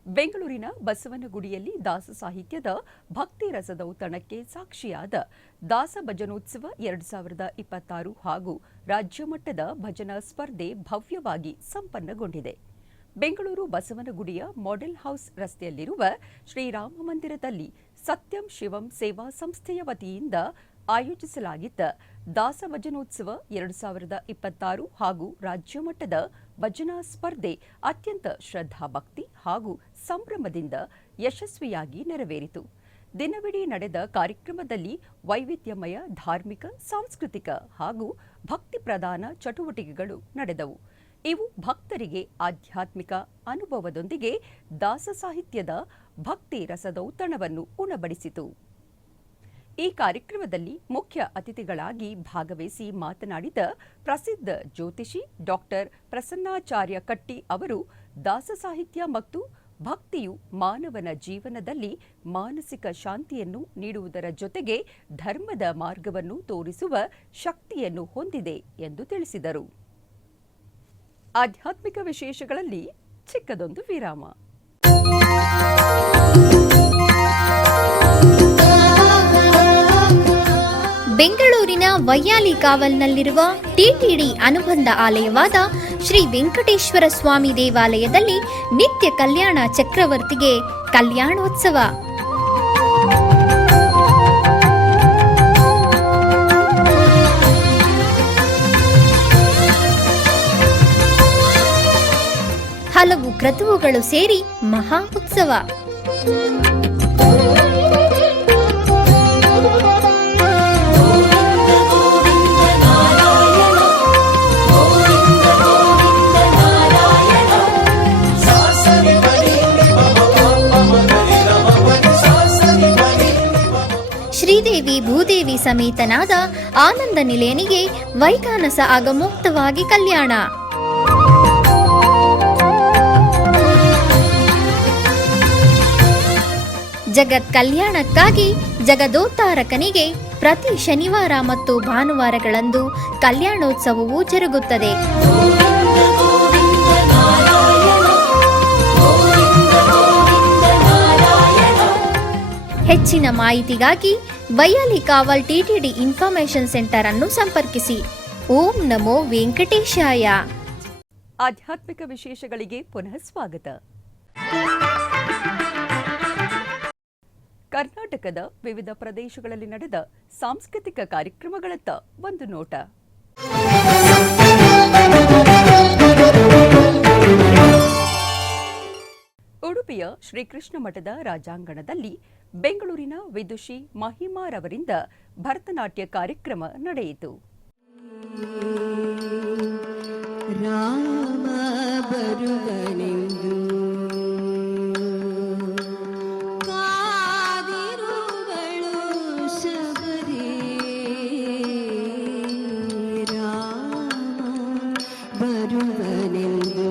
ಬೆಂಗಳೂರಿನ ಬಸವನಗುಡಿಯಲ್ಲಿ ದಾಸ ಸಾಹಿತ್ಯದ ಭಕ್ತಿ ರಸದೌತಣಕ್ಕೆ ಸಾಕ್ಷಿಯಾದ ದಾಸ ಭಜನೋತ್ಸವ 2026 ಹಾಗೂ ರಾಜ್ಯ ಮಟ್ಟದ ಭಜನಾ ಸ್ಪರ್ಧೆ ಭವ್ಯವಾಗಿ ಸಂಪನ್ನಗೊಂಡಿದೆ. ಬೆಂಗಳೂರು ಬಸವನಗುಡಿಯ ಮಾಡೆಲ್ ಹೌಸ್ ರಸ್ತೆಯಲ್ಲಿರುವ ಶ್ರೀರಾಮ ಮಂದಿರದಲ್ಲಿ ಸತ್ಯಂ ಶಿವಂ ಸೇವಾ ಸಂಸ್ಥೆಯ ವತಿಯಿಂದ ಆಯೋಜಿಸಲಾಗಿದ್ದ ದಾಸ ಭಜನೋತ್ಸವ 2026 ಹಾಗೂ ರಾಜ್ಯ ಮಟ್ಟದ ಭಜನಾ ಸ್ಪರ್ಧೆ ಅತ್ಯಂತ ಶ್ರದ್ಧಾಭಕ್ತಿ ಹಾಗೂ ಸಂಭ್ರಮದಿಂದ ಯಶಸ್ವಿಯಾಗಿ ನೆರವೇರಿತು. ದಿನವಿಡೀ ನಡೆದ ಕಾರ್ಯಕ್ರಮದಲ್ಲಿ ವೈವಿಧ್ಯಮಯ ಧಾರ್ಮಿಕ, ಸಾಂಸ್ಕೃತಿಕ ಹಾಗೂ ಭಕ್ತಿ ಪ್ರಧಾನ ಚಟುವಟಿಕೆಗಳು ನಡೆದವು. ಇವು ಭಕ್ತರಿಗೆ ಆಧ್ಯಾತ್ಮಿಕ ಅನುಭವದೊಂದಿಗೆ ದಾಸ ಸಾಹಿತ್ಯದ ಭಕ್ತಿ ರಸದೌತಣವನ್ನು ಉಣಬಡಿಸಿತು. ಈ ಕಾರ್ಯಕ್ರಮದಲ್ಲಿ ಮುಖ್ಯ ಅತಿಥಿಗಳಾಗಿ ಭಾಗವಹಿಸಿ ಮಾತನಾಡಿದ ಪ್ರಸಿದ್ಧ ಜ್ಯೋತಿಷಿ ಡಾಕ್ಟರ್ ಪ್ರಸನ್ನಾಚಾರ್ಯ ಕಟ್ಟಿ ಅವರು, ದಾಸ ಸಾಹಿತ್ಯ ಮತ್ತು ಭಕ್ತಿಯು ಮಾನವನ ಜೀವನದಲ್ಲಿ ಮಾನಸಿಕ ಶಾಂತಿಯನ್ನು ನೀಡುವುದರ ಜೊತೆಗೆ ಧರ್ಮದ ಮಾರ್ಗವನ್ನು ತೋರಿಸುವ ಶಕ್ತಿಯನ್ನು ಹೊಂದಿದೆ ಎಂದು ತಿಳಿಸಿದರು. ಆಧ್ಯಾತ್ಮಿಕ ವಿಶೇಷಗಳಲ್ಲಿ ಚಿಕ್ಕದೊಂದು ವಿರಾಮ. ಬೆಂಗಳೂರಿನ ವೈಯಾಲಿ ಕಾವಲ್ನಲ್ಲಿರುವ ಟಿಟಿಡಿ ಅನುಬಂಧ ಆಲಯವಾದ ಶ್ರೀ ವೆಂಕಟೇಶ್ವರ ಸ್ವಾಮಿ ದೇವಾಲಯದಲ್ಲಿ ನಿತ್ಯ ಕಲ್ಯಾಣ ಚಕ್ರವರ್ತಿಗೆ ಕಲ್ಯಾಣೋತ್ಸವ. ಪ್ರತಿಭೆಗಳು ಸೇರಿ ಮಹಾ ಉತ್ಸವ. ಶ್ರೀದೇವಿ ಭೂದೇವಿ ಸಮೇತನಾದ ಆನಂದ ನಿಲಯನಿಗೆ ವೈಖಾನಸ ಆಗಮೋಕ್ತವಾಗಿ ಕಲ್ಯಾಣ. ಜಗತ್ ಕಲ್ಯಾಣಕ್ಕಾಗಿ ಜಗದೋದ್ಧಾರಕನಿಗೆ ಪ್ರತಿ ಶನಿವಾರ ಮತ್ತು ಭಾನುವಾರಗಳಂದು ಕಲ್ಯಾಣೋತ್ಸವವು ಜರುಗುತ್ತದೆ. ಹೆಚ್ಚಿನ ಮಾಹಿತಿಗಾಗಿ ವೈಯಾಲಿ ಕಾವಲ್ ಟಿಟಿಡಿ ಇನ್ಫಾರ್ಮೇಶನ್ ಸೆಂಟರ್ ಅನ್ನು ಸಂಪರ್ಕಿಸಿ. ಓಂ ನಮೋ ವೆಂಕಟೇಶಾಯ. ಆಧ್ಯಾತ್ಮಿಕ ವಿಶೇಷಗಳಿಗೆ ಪುನಃ ಸ್ವಾಗತ. ಕರ್ನಾಟಕದ ವಿವಿಧ ಪ್ರದೇಶಗಳಲ್ಲಿ ನಡೆದ ಸಾಂಸ್ಕೃತಿಕ ಕಾರ್ಯಕ್ರಮಗಳತ್ತ ಒಂದು ನೋಟ. ಉಡುಪಿಯ ಶ್ರೀಕೃಷ್ಣ ಮಠದ ರಾಜಾಂಗಣದಲ್ಲಿ ಬೆಂಗಳೂರಿನ ವಿದುಷಿ ಮಹಿಮಾರವರಿಂದ ಭರತನಾಟ್ಯ ಕಾರ್ಯಕ್ರಮ ನಡೆಯಿತು. ರಾಮ ಬರುವನೆಂದು ಕಾದಿರುವಳು ಶಬರಿ, ರಾಮ ಬರುವನೆಂದು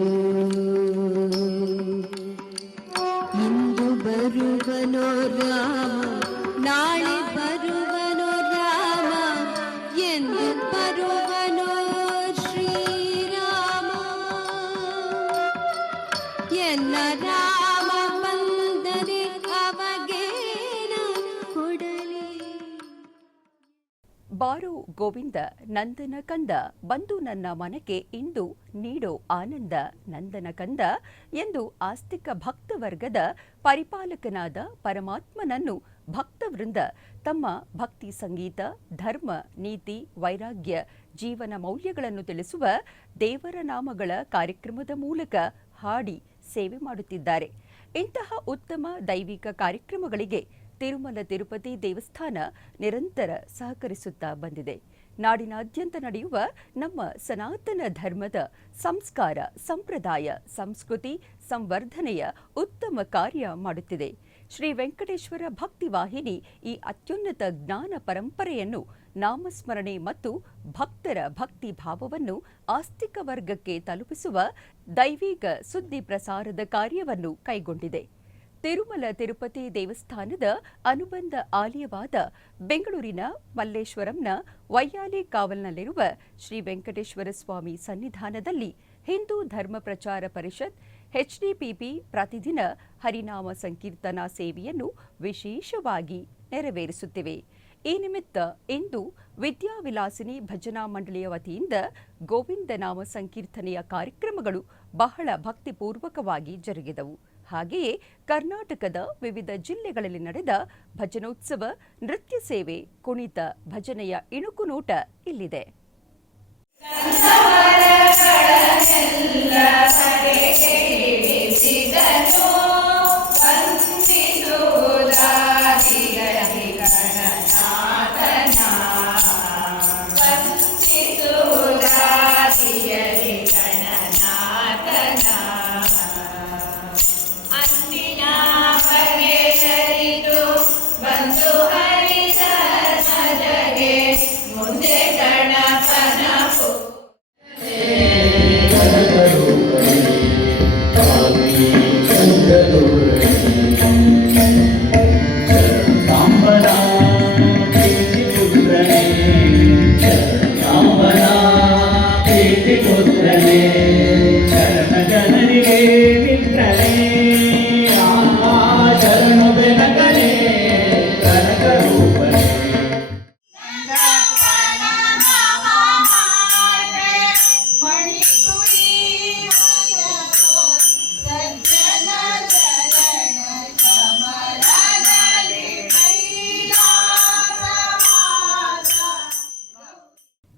ಇಂದು ಬರುವನೋ ರಾಮ, ನಾಳೆ ಬರುವನೋ ರಾಮ, ಎಂದು ಬರುವನೋ ಶ್ರೀರಾಮ. ಎಲ್ಲ ರಾಮ ಬಂದರೆ ಅವಗೇನ ಕೊಡಲಿ. ಬಾರೋ ಗೋವಿಂದ ನಂದನ ಕಂದ, ಬಂದು ನನ್ನ ಮನಕ್ಕೆ ಇಂದು ನೀಡೋ ಆನಂದ ನಂದನ ಕಂದ ಎಂದು ಆಸ್ತಿಕ ಭಕ್ತವರ್ಗದ ಪರಿಪಾಲಕನಾದ ಪರಮಾತ್ಮನನ್ನು ಭಕ್ತವೃಂದ ತಮ್ಮ ಭಕ್ತಿ ಸಂಗೀತ, ಧರ್ಮ, ನೀತಿ, ವೈರಾಗ್ಯ, ಜೀವನ ಮೌಲ್ಯಗಳನ್ನು ತಿಳಿಸುವ ದೇವರ ನಾಮಗಳ ಕಾರ್ಯಕ್ರಮದ ಮೂಲಕ ಹಾಡಿ ಸೇವೆ ಮಾಡುತ್ತಿದ್ದಾರೆ. ಇಂತಹ ಉತ್ತಮ ದೈವಿಕ ಕಾರ್ಯಕ್ರಮಗಳಿಗೆ ತಿರುಮಲ ತಿರುಪತಿ ದೇವಸ್ಥಾನ ನಿರಂತರ ಸಹಕರಿಸುತ್ತಾ ಬಂದಿದೆ. ನಾಡಿನಾದ್ಯಂತ ನಡೆಯುವ ನಮ್ಮ ಸನಾತನ ಧರ್ಮದ ಸಂಸ್ಕಾರ, ಸಂಪ್ರದಾಯ, ಸಂಸ್ಕೃತಿ ಸಂವರ್ಧನೆಯ ಉತ್ತಮ ಕಾರ್ಯ ಮಾಡುತ್ತಿದೆ. ಶ್ರೀ ವೆಂಕಟೇಶ್ವರ ಭಕ್ತಿ ವಾಹಿನಿ ಈ ಅತ್ಯುನ್ನತ ಜ್ಞಾನ ಪರಂಪರೆಯನ್ನು ನಾಮಸ್ಮರಣೆ ಮತ್ತು ಭಕ್ತರ ಭಕ್ತಿ ಭಾವವನ್ನು ಆಸ್ತಿಕ ವರ್ಗಕ್ಕೆ ತಲುಪಿಸುವ ದೈವಿಕ ಸುದ್ದಿ ಪ್ರಸಾರದ ಕಾರ್ಯವನ್ನು ಕೈಗೊಂಡಿದೆ. ತಿರುಮಲ ತಿರುಪತಿ ದೇವಸ್ಥಾನದ ಅನುಬಂಧ ಆಲಯವಾದ ಬೆಂಗಳೂರಿನ ಮಲ್ಲೇಶ್ವರಂನ ವೈಯಾಲಿ ಕಾವಲ್ನಲ್ಲಿರುವ ಶ್ರೀ ವೆಂಕಟೇಶ್ವರ ಸ್ವಾಮಿ ಸನ್ನಿಧಾನದಲ್ಲಿ ಹಿಂದೂ ಧರ್ಮ ಪ್ರಚಾರ ಪರಿಷತ್ HDPP ಪ್ರತಿದಿನ ಹರಿನಾಮ ಸಂಕೀರ್ತನಾ ಸೇವೆಯನ್ನು ವಿಶೇಷವಾಗಿ ನೆರವೇರಿಸುತ್ತಿವೆ. ಈ ನಿಮಿತ್ತ ಇಂದು ವಿದ್ಯಾವಿಲಾಸಿನಿ ಭಜನಾ ಮಂಡಳಿಯ ವತಿಯಿಂದ ಗೋವಿಂದ ನಾಮ ಸಂಕೀರ್ತನೆಯ ಕಾರ್ಯಕ್ರಮಗಳು ಬಹಳ ಭಕ್ತಿಪೂರ್ವಕವಾಗಿ ಜರುಗಿದವು. ಹಾಗೆಯೇ ಕರ್ನಾಟಕದ ವಿವಿಧ ಜಿಲ್ಲೆಗಳಲ್ಲಿ ನಡೆದ ಭಜನೋತ್ಸವ, ನೃತ್ಯ ಸೇವೆ, ಕುಣಿತ, ಭಜನೆಯ ಇಣುಕು ನೋಟ ಇಲ್ಲಿದೆ.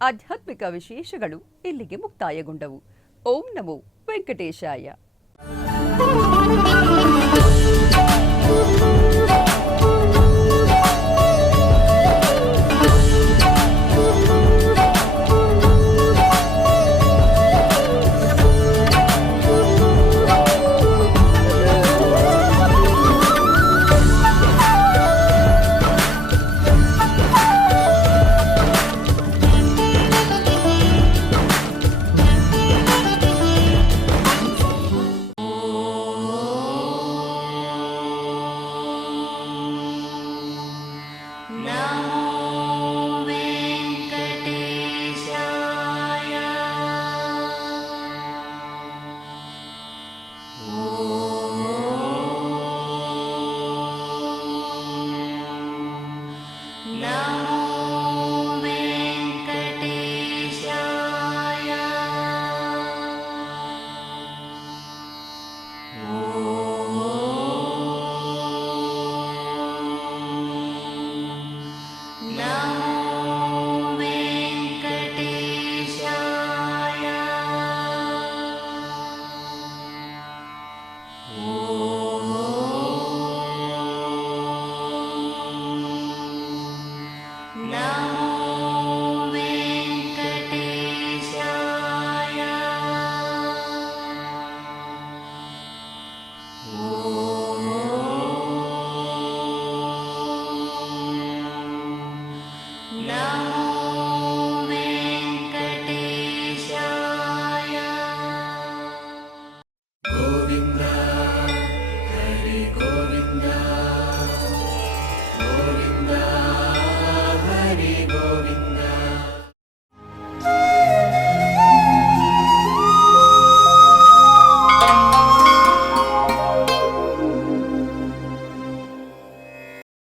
ಆಧ್ಯಾತ್ಮಿಕ ವಿಶೇಷಗಳು ಇಲ್ಲಿಗೆ ಮುಕ್ತಾಯಗೊಂಡವು. ಓಂ ನಮೋ ವೆಂಕಟೇಶಾಯ.